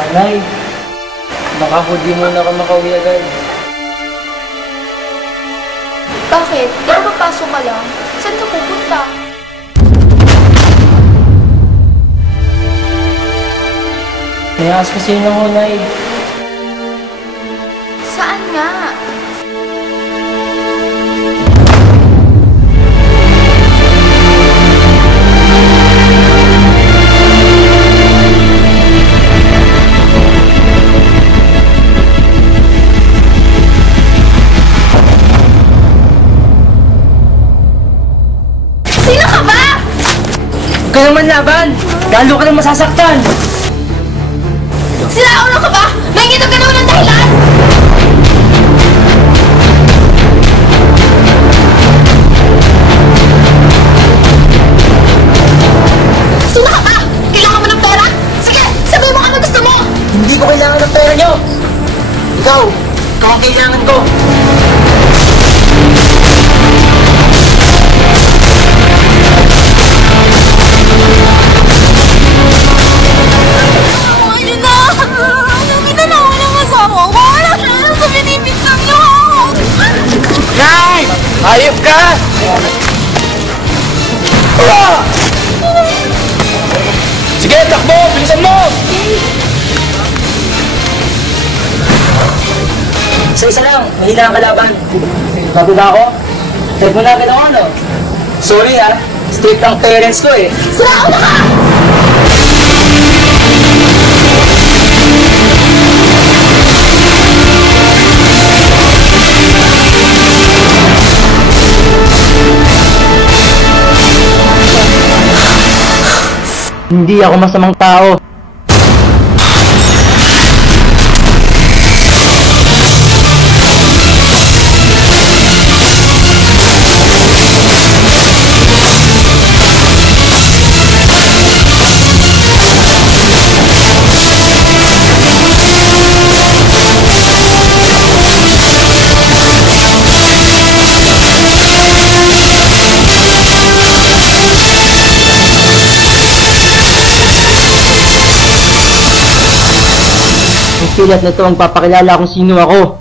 Nay, baka po di muna ako makauwi agad. Bakit? Di ba papasok ka lang? Saan ka pupunta? Kaya kasi yun ako, Nay. Saan nga? Sino ka ba? Huwag ka naman laban! Lalo ka nang masasaktan! Sinaulo ka ba? May ngito ka naman ng dahilan! Sino ka ba? Kailangan mo ng pera? Sige, sabihin mo ano gusto mo! Hindi ko kailangan ng pera nyo! Ikaw ang kailangan ko! Ano na? Anong ginalawa ng asawa ko? Wala siya sa binibintang niyo! Nay! Hayop ka! Sige, takbo! Bilisan mo! Isa-isa lang, mahina ang kalaban. Bago ba ako? Tag mo na agad ako, ano? Sorry ha, strict ang parents ko eh. Sinaulo ka! Hindi ako masamang tao. Ang pilat na ito ang papakilala kung sino ako.